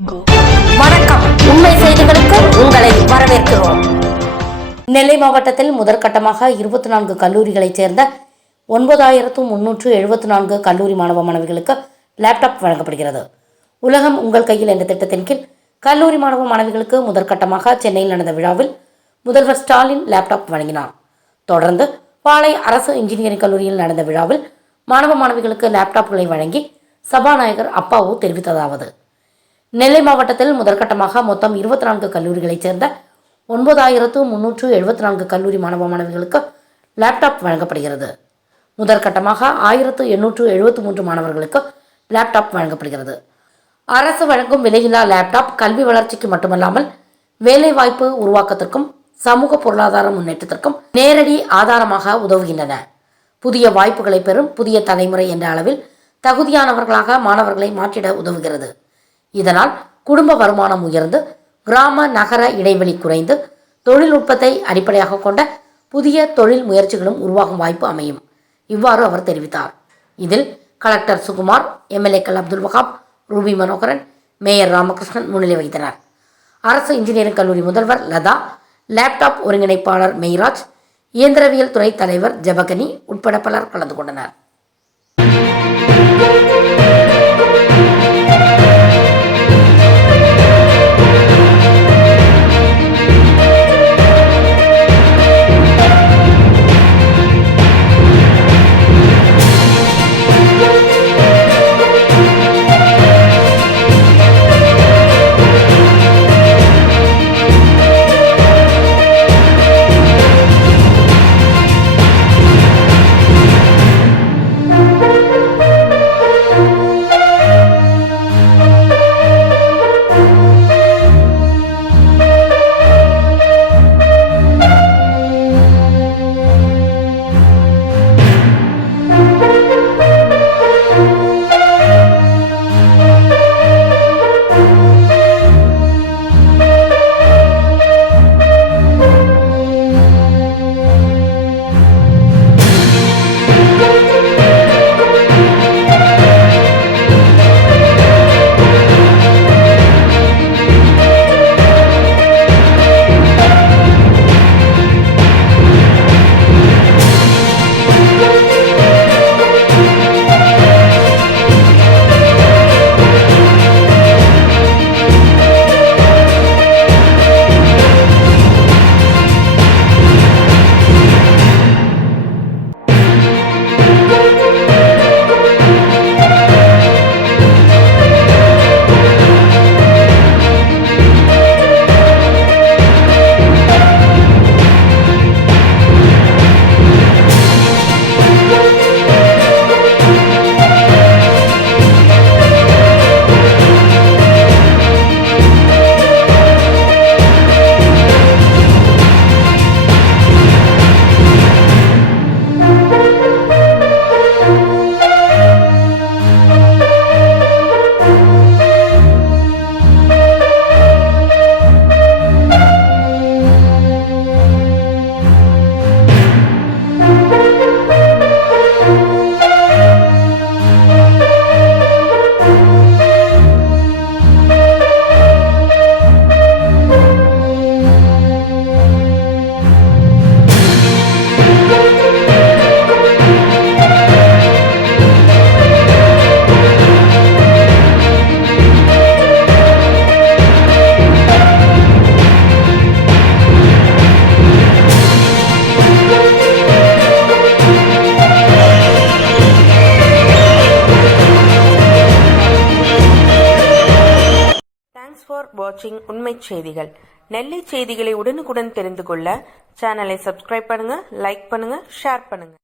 வணக்கம். உண்மை செய்திகளுக்கு உங்களை வரவேற்கிறோம். நெல்லை மாவட்டத்தில் முதற்கட்டமாக 24 கல்லூரிகளைச் சேர்ந்த 9374 கல்லூரி மாணவ மாணவிகளுக்கு லேப்டாப் வழங்கப்படுகிறது. உலகம் உங்கள் கையில் என்ற திட்டத்தின் கீழ் கல்லூரி மாணவ மாணவிகளுக்கு முதற்கட்டமாக சென்னையில் நடந்த விழாவில் முதல்வர் ஸ்டாலின் லேப்டாப் வழங்கினார். தொடர்ந்து பாளை அரசு இன்ஜினியரிங் கல்லூரியில் நடந்த விழாவில் மாணவ மாணவிகளுக்கு லேப்டாப்களை வழங்கி சபாநாயகர் அப்பாவு தெரிவித்ததாவது: நெல்லை மாவட்டத்தில் முதற்கட்டமாக மொத்தம் 24 கல்லூரிகளைச் சேர்ந்த 9374 கல்லூரி மாணவ மாணவிகளுக்கு லேப்டாப் வழங்கப்படுகிறது. முதற்கட்டமாக 1873 மாணவர்களுக்கு லேப்டாப் வழங்கப்படுகிறது. அரசு வழங்கும் விலையில்லா லேப்டாப் கல்வி வளர்ச்சிக்கு மட்டுமல்லாமல் வேலைவாய்ப்பு உருவாக்கத்திற்கும் சமூக பொருளாதார முன்னேற்றத்திற்கும் நேரடி ஆதாரமாக உதவுகின்றன. புதிய வாய்ப்புகளை பெறும் புதிய தலைமுறை என்ற அளவில் தகுதியானவர்களாக மாணவர்களை மாற்றிட உதவுகிறது. இதனால் குடும்ப வருமானம் உயர்ந்து கிராம நகர இடைவெளி குறைந்து தொழில்நுட்பத்தை அடிப்படையாக கொண்ட புதிய தொழில் முயற்சிகளும் உருவாகும் வாய்ப்பு அமையும். இவ்வாறு அவர் தெரிவித்தார். இதில் கலெக்டர் சுகுமார், எம்எல்ஏக்கள் அப்துல் வஹாப், ரூபி மனோகரன், மேயர் ராமகிருஷ்ணன் முன்னிலை வகித்தனர். அரசு இன்ஜினியரிங் கல்லூரி முதல்வர் லதா, லேப்டாப் ஒருங்கிணைப்பாளர் மெய்ராஜ், இயந்திரவியல் துறை தலைவர் ஜபகனி உட்பட பலர் கலந்து கொண்டனர். ஃபார் வாட்சிங் உண்மை செய்திகள். நெல்லை செய்திகளை உடனுக்குடன் தெரிந்து கொள்ள சேனலை சப்ஸ்கிரைப் பண்ணுங்க, லைக் பண்ணுங்க, ஷேர் பண்ணுங்க.